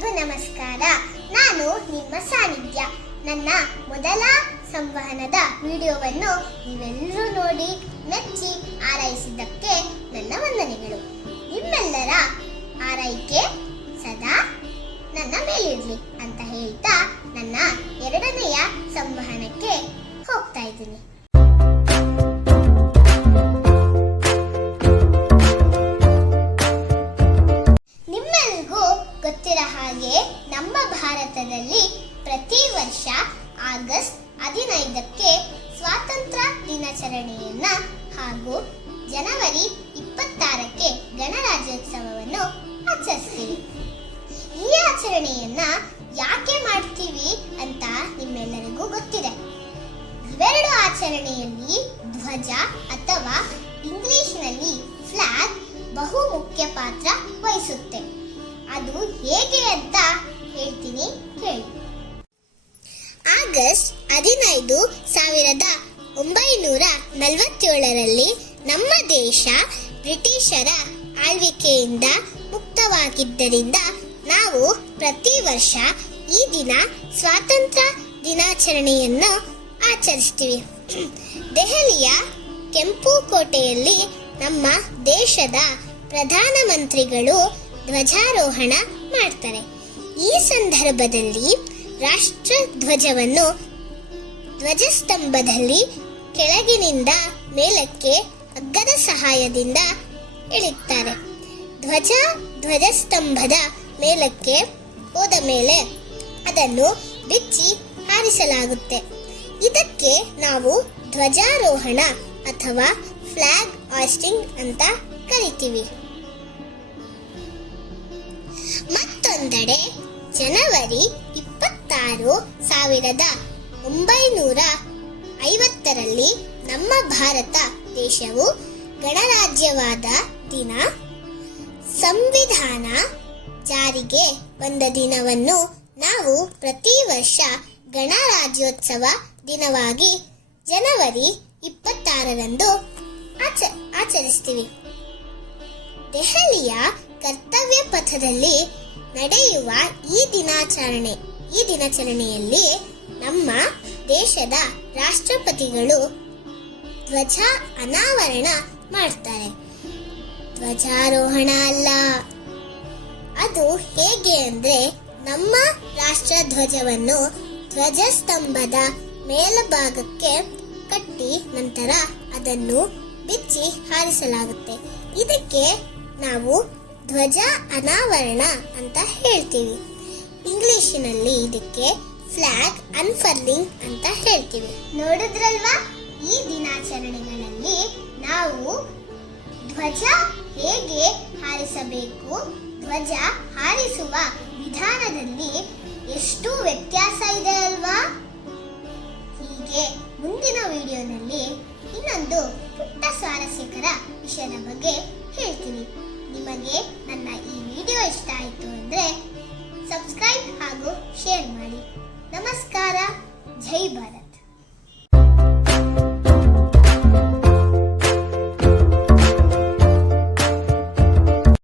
ಎಲ್ಲರಿಗೂ ನಮಸ್ಕಾರ. ನಾನು ನಿಮ್ಮ ಸಾನ್ನಿಧ್ಯ. ನನ್ನ ಮೊದಲ ಸಂವಹನದ ವಿಡಿಯೋವನ್ನು ನೀವೆಲ್ಲರೂ ನೋಡಿ ಮೆಚ್ಚಿ ಆರೈಸಿದ್ದಕ್ಕೆ ನನ್ನ ವಂದನೆಗಳು. ನಿಮ್ಮೆಲ್ಲರ ಆರೈಕೆ ಸದಾ ನನ್ನ ಮೇಲಿರಲಿ ಅಂತ ಹೇಳ್ತಾ ನನ್ನ ಎರಡನೆಯ ಸಂವಹನಕ್ಕೆ ಹೋಗ್ತಾ ಇದ್ದೀನಿ. ಗೊತ್ತಿರೋ ಹಾಗೆ ನಮ್ಮ ಭಾರತದಲ್ಲಿ ಪ್ರತಿ ವರ್ಷ ಆಗಸ್ಟ್ 15ಕ್ಕೆ ಸ್ವಾತಂತ್ರ್ಯ ದಿನಾಚರಣೆಯನ್ನ ಹಾಗೂ ಜನವರಿ 26ಕ್ಕೆ ಗಣರಾಜ್ಯೋತ್ಸವವನ್ನು ಆಚರಿಸ್ತೀವಿ. ಈ ಆಚರಣೆಯನ್ನ ಯಾಕೆ ಮಾಡ್ತೀವಿ ಅಂತ ನಿಮ್ಮೆಲ್ಲರಿಗೂ ಗೊತ್ತಿದೆ. ಇವೆರಡು ಆಚರಣೆಯಲ್ಲಿ ಧ್ವಜ ಅಥವಾ ಇಂಗ್ಲಿಷ್ನಲ್ಲಿ ಫ್ಲಾಗ್ ಬಹು ಮುಖ್ಯ ಪಾತ್ರ ವಹಿಸುತ್ತೆ. ಅದು ಹೇಗೆ ಅಂತ ಹೇಳ್ತೀನಿ ಕೇಳಿ. ಆಗಸ್ಟ್ 15, 1947ರಲ್ಲಿ ನಮ್ಮ ದೇಶ ಬ್ರಿಟಿಷರ ಆಳ್ವಿಕೆಯಿಂದ ಮುಕ್ತವಾಗಿದ್ದರಿಂದ ನಾವು ಪ್ರತಿ ವರ್ಷ ಈ ದಿನ ಸ್ವಾತಂತ್ರ್ಯ ದಿನಾಚರಣೆಯನ್ನು ಆಚರಿಸ್ತೀವಿ. ದೆಹಲಿಯ ಕೆಂಪು ಕೋಟೆಯಲ್ಲಿ ನಮ್ಮ ದೇಶದ ಪ್ರಧಾನಮಂತ್ರಿಗಳು ಧ್ವಜಾರೋಹಣ ಮಾಡ್ತಾರೆ. ಈ ಸಂದರ್ಭದಲ್ಲಿ ರಾಷ್ಟ್ರ ಧ್ವಜವನ್ನು ಧ್ವಜಸ್ತಂಭದಲ್ಲಿ ಕೆಳಗಿನಿಂದ ಮೇಲಕ್ಕೆ ಹಗ್ಗದ ಸಹಾಯದಿಂದ ಎಳೆಯುತ್ತಾರೆ. ಧ್ವಜಸ್ತಂಭದ ಮೇಲಕ್ಕೆ ಹೋದ ಮೇಲೆ ಅದನ್ನು ಬಿಚ್ಚಿ ಹಾರಿಸಲಾಗುತ್ತೆ. ಇದಕ್ಕೆ ನಾವು ಧ್ವಜಾರೋಹಣ ಅಥವಾ ಫ್ಲಾಗ್ ಹಾಸ್ಟಿಂಗ್ ಅಂತ ಕರಿತೀವಿ. ಮತ್ತೊಂದೆಡೆ ಜನವರಿ 26, 1950ರಲ್ಲಿ ನಮ್ಮ ಭಾರತ ದೇಶವು ಗಣರಾಜ್ಯವಾದ ದಿನ. ಸಂವಿಧಾನ ಜಾರಿಗೆ ಬಂದ ದಿನವನ್ನು ನಾವು ಪ್ರತಿ ವರ್ಷ ಗಣರಾಜ್ಯೋತ್ಸವ ದಿನವಾಗಿ ಜನವರಿ 26ರಂದು ಆಚರಿಸ್ತೀವಿ. ದೆಹಲಿಯ ಕರ್ತವ್ಯ ಪಥದಲ್ಲಿ ನಡೆಯುವ ಈ ದಿನಾಚರಣೆಯಲ್ಲಿ ನಮ್ಮ ದೇಶದ ರಾಷ್ಟ್ರಪತಿಗಳು ಧ್ವಜ ಅನಾವರಣ ಮಾಡ್ತಾರೆ. ಧ್ವಜಾರೋಹಣ ಅಲ್ಲ. ಅದು ಹೇಗೆ ಅಂದ್ರೆ ನಮ್ಮ ರಾಷ್ಟ್ರ ಧ್ವಜವನ್ನು ಧ್ವಜಸ್ತಂಭದ ಮೇಲ್ಭಾಗಕ್ಕೆ ಕಟ್ಟಿ ನಂತರ ಅದನ್ನು ಬಿಚ್ಚಿ ಹಾರಿಸಲಾಗುತ್ತೆ. ಇದಕ್ಕೆ ನಾವು ಧ್ವಜ ಅನಾವರಣ ಅಂತ ಹೇಳ್ತೀವಿ. ಇಂಗ್ಲಿಷಿನಲ್ಲಿ ಇದಕ್ಕೆ ಫ್ಲಾಗ್ ಅನ್ಫರ್ಲಿಂಗ್ ಅಂತ ಹೇಳ್ತೀವಿ. ನೋಡಿದ್ರಲ್ವಾ, ಈ ದಿನಾಚರಣೆಗಳಲ್ಲಿ ನಾವು ಧ್ವಜ ಹೇಗೆ ಹಾರಿಸಬೇಕು, ಧ್ವಜ ಹಾರಿಸುವ ವಿಧಾನದಲ್ಲಿ ಎಷ್ಟು ವ್ಯತ್ಯಾಸ ಇದೆ ಅಲ್ವಾ? ಹೀಗೆ ಮುಂದಿನ ವಿಡಿಯೋನಲ್ಲಿ ಇನ್ನೊಂದು ಪುಟ್ಟ ಸ್ವಾರಸ್ಯಕರ ವಿಷಯದ ಬಗ್ಗೆ ಹೇಳ್ತೀನಿ. ನಿಮಗೆ ನನ್ನ ಈ ವಿಡಿಯೋ ಇಷ್ಟ ಆಯಿತು ಅಂದರೆ ಸಬ್ಸ್ಕ್ರೈಬ್ ಹಾಗೂ ಶೇರ್ ಮಾಡಿ. ನಮಸ್ಕಾರ. ಜೈ ಭಾರತ್.